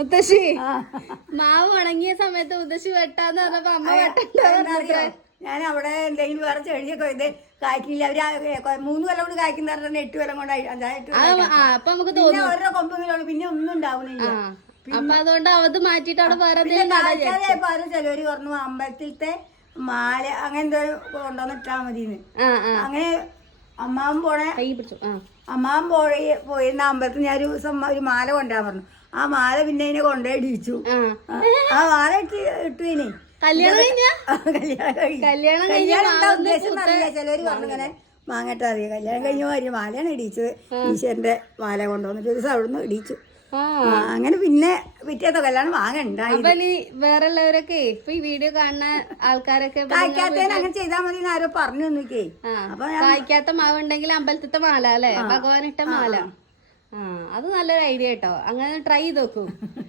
മുത്തശ്ശി മാവ് ഉണങ്ങിയ സമയത്ത് മുത്തശ്ശി വെട്ടാന്ന് പറഞ്ഞപ്പോ അമ്മ വെട്ടണ്ടോ? ഞാൻ അവിടെ എന്തെങ്കിലും വേറെ ചെടിയൊക്കെ ഇത് കായ്ക്കില്ല. അവര് 3 കൊല്ലം കൊണ്ട് കായ്ക്കുന്ന 8 കൊല്ലം കൊണ്ട് 8 അപ്പൊ നമുക്ക് പിന്നെ ഓരോ കൊമ്പുകളാണ്, പിന്നെ ഒന്നും ഉണ്ടാവുന്നില്ല. അപ്പൊ അതുകൊണ്ട് അത് മാറ്റിട്ട് അവിടെ വേറെ ചിലവര് പറഞ്ഞു അമ്പലത്തിലത്തെ മാല അങ്ങനെ എന്തോ കൊണ്ടുവന്നിട്ടാ മതിന്ന്. അങ്ങനെ അമ്മാവൻ പോയിരുന്ന അമ്പലത്തിൽ ഞാൻ ഒരു ദിവസം ഒരു മാല കൊണ്ടുവരാൻ പറഞ്ഞു. ആ മാല പിന്നെ അതിനെ കൊണ്ടുപോയി ഇടിച്ചു. ആ മാല ഇട്ടുവിനെ കല്യാണം എന്താ ഉദ്ദേശം അറിയില്ല. ചിലവര് പറഞ്ഞു ഇങ്ങനെ മാങ്ങട്ട് അറിയാം. കല്യാണം കഴിഞ്ഞ മാതിരി മാലയാണ് ഇടിച്ചത്. ഈശ്വരന്റെ മാല കൊണ്ടുവന്നിട്ട് ഒരു ദിവസം അവിടുന്ന് ഇടിച്ചു. അങ്ങനെ പിന്നെ പിറ്റേത്തെ കല്യാണം വാങ്ങണ്ടായി. വേറെ ഉള്ളവരൊക്കെ ഇപ്പൊ ഈ വീഡിയോ കാണുന്ന ആൾക്കാരൊക്കെ കായ്ക്കാത്തതിന് അങ്ങനെ ചെയ്താൽ മതി ആരോ പറഞ്ഞു നോക്കിയേ. അപ്പൊ കായ്ക്കാത്ത മാവ് ഉണ്ടെങ്കിൽ അമ്പലത്തിത്തെ മാല അല്ലെ, ഭഗവാൻ ഇട്ട മാല. അത് നല്ലൊരു ഐഡിയ കേട്ടോ. അങ്ങനെ ട്രൈ ചെയ്ത് നോക്കൂ.